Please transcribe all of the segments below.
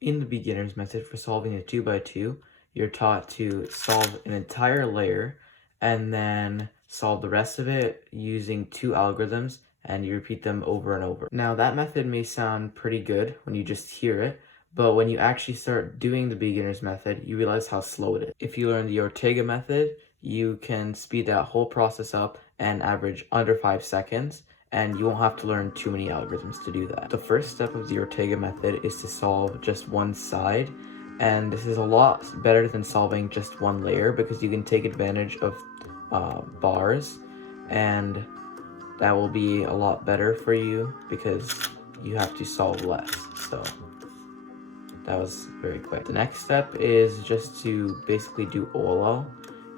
In the beginner's method for solving a 2 by 2, you're taught to solve an entire layer and then solve the rest of it using 2 algorithms, and you repeat them over and over. Now that method may sound pretty good when you just hear it, but when you actually start doing the beginner's method, you realize how slow it is. If you learn the Ortega method, you can speed that whole process up and average under 5 seconds, and you won't have to learn too many algorithms to do that. The first step of the Ortega method is to solve just one side, and this is a lot better than solving just one layer because you can take advantage of bars, and that will be a lot better for you because you have to solve less. So that was very quick. The next step is just to basically do OLL.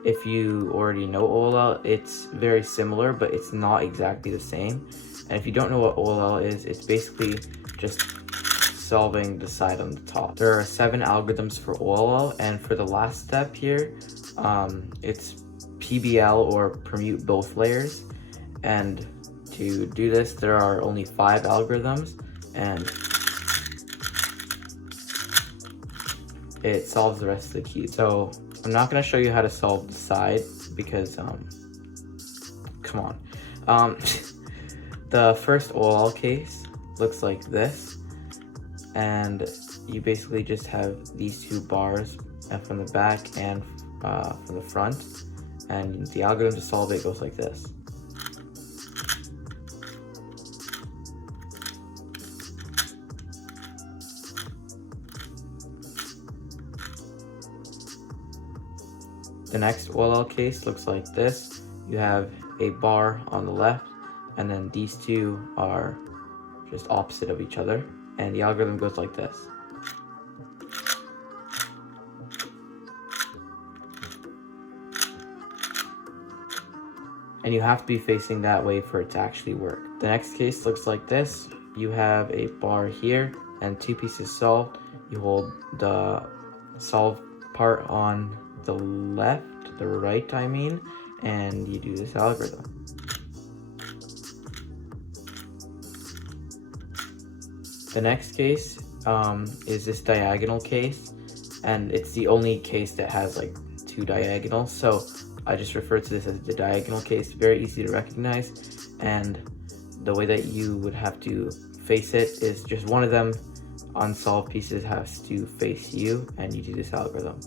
If you already know OLL, it's very similar, but it's not exactly the same. And if you don't know what OLL is, it's basically just solving the side on the top. There are 7 algorithms for OLL, and for the last step here, it's PBL, or permute both layers. And to do this, there are only 5 algorithms, and it solves the rest of the cube. So I'm not going to show you how to solve the side because, come on. The first OLL case looks like this, and you basically just have these 2 bars from the back and from the front, and the algorithm to solve it goes like this. The next OLL case looks like this. You have a bar on the left, and then these 2 are just opposite of each other, and the algorithm goes like this. And you have to be facing that way for it to actually work. The next case looks like this. You have a bar here and 2 pieces solved. You hold the solve part on the left, the right I mean, and you do this algorithm. The next case is this diagonal case, and it's the only case that has like 2 diagonals, so I just refer to this as the diagonal case. Very easy to recognize, and the way that you would have to face it is just one of them unsolved pieces has to face you, and you do this algorithm.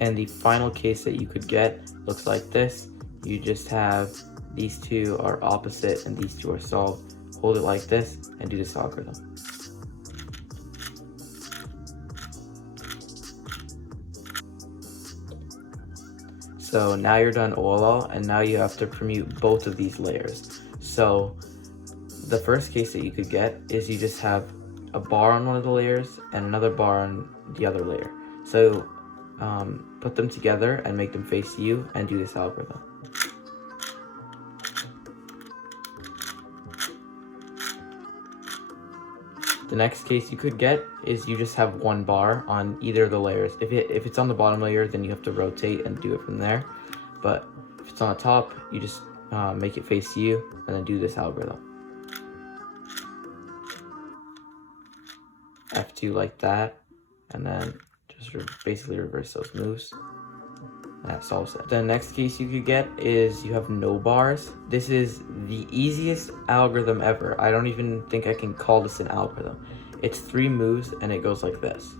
And the final case that you could get looks like this. You just have these 2 are opposite and these 2 are solved. Hold it like this and do this algorithm. So now you're done OLL, and now you have to permute both of these layers. So the first case that you could get is you just have a bar on one of the layers and another bar on the other layer. So put them together and make them face you and do this algorithm. The next case you could get is you just have 1 bar on either of the layers. If it's on the bottom layer, then you have to rotate and do it from there. But if it's on the top, you just make it face you and then do this algorithm. F2 like that, and then just basically reverse those moves. That solves it. The next case you could get is you have no bars. This is the easiest algorithm ever. I don't even think I can call this an algorithm. It's 3 moves and it goes like this.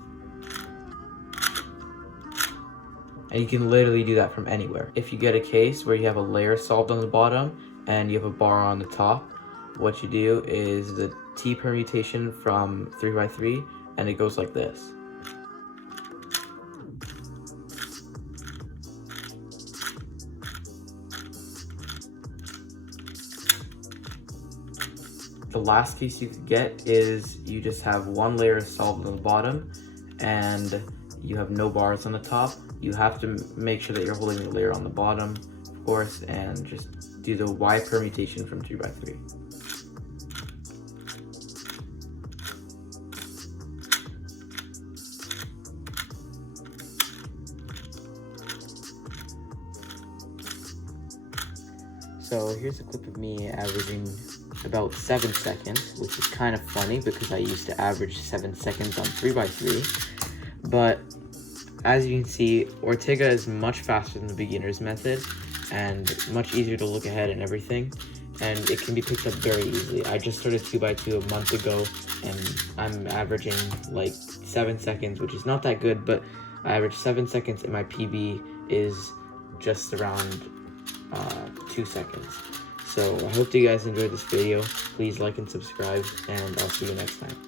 And you can literally do that from anywhere. If you get a case where you have a layer solved on the bottom and you have a bar on the top, what you do is the T permutation from 3 by 3, and it goes like this. The last case you could get is you just have 1 layer solved on the bottom and you have no bars on the top. You have to make sure that you're holding the layer on the bottom, of course, and just do the Y permutation from 3 by 3. So here's a clip of me averaging about 7 seconds, which is kind of funny because I used to average 7 seconds on 3x3. But as you can see, Ortega is much faster than the beginner's method and much easier to look ahead and everything. And it can be picked up very easily. I just started 2x2 a month ago, and I'm averaging like 7 seconds, which is not that good, but I average 7 seconds, and my PB is just around 2 seconds. So I hope you guys enjoyed this video. Please like and subscribe, and I'll see you next time.